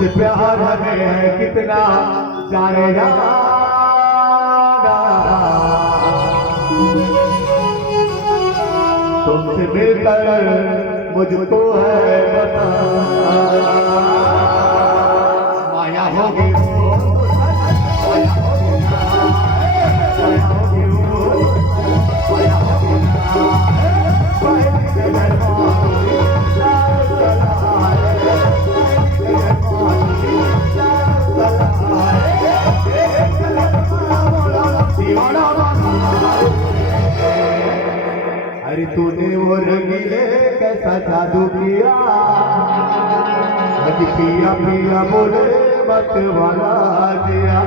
तुमसे प्यार हमें है कितना जाने जाना, तुमसे मिलकर मुझको है पता, माया होगी अरे तूने वो रंगीले कैसा जादू किया, अज पिया पिया बोले मत वाला दिया।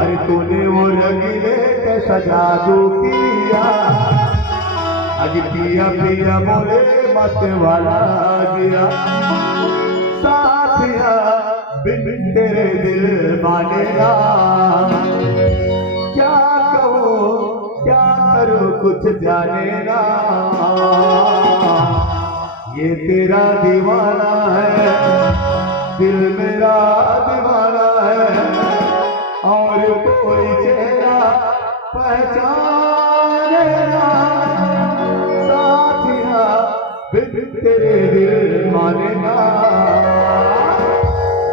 अरे तूने वो रंगीले कैसा जादू किया, अज पिया पिया बोले मत वाला दिया। साथिया बिन तेरे दिल मानेगा, क्या कहूँ क्या करूँ कुछ जाने ना। ये तेरा दीवाना है, दिल मेरा दीवाना है, और कोई चेहरा पहचाने ना। साथिया बिन तेरे दिल माने ना,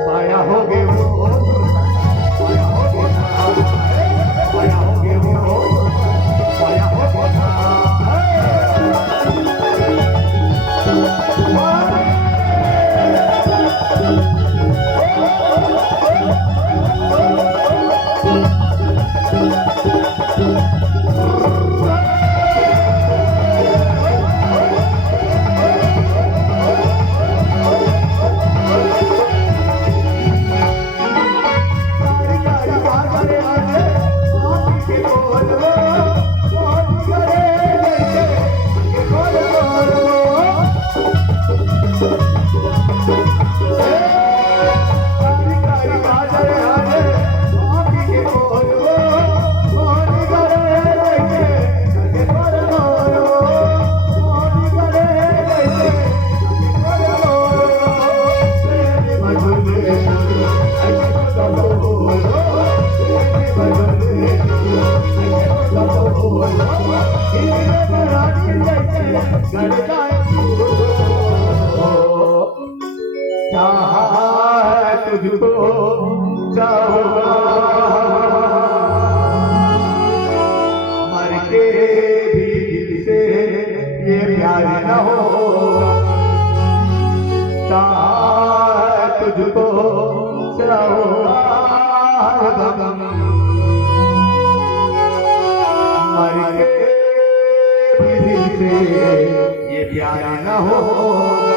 माया हो गई वो, माया हो गई, माया हो गई वो, माया हो गई। तुझको चाहूंगा, मर के भी दिल से ये प्यार न होगा। तुझको चाहूंगा, मर के भी दिल से ये प्यार न होगा।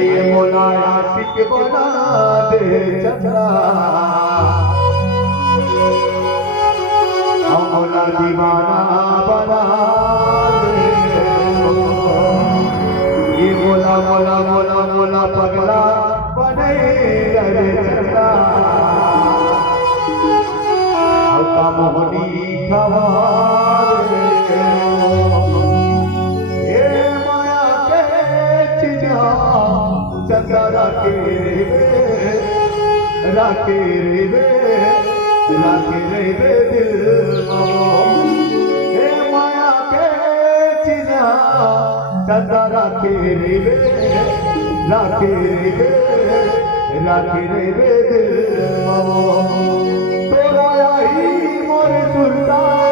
ये मौला आशिक बना दे चंदा, मौला दीवाना बना दे। ये मौला मौला मौला मौला पगला बने रे चंदा, हल्का मोहनी खवा दे। ये माया के चिजा चंदा राखे रे दिल हे माया के चिन्हा, चंदा राखे रे दिल तोरा आई मोर सुल्तान।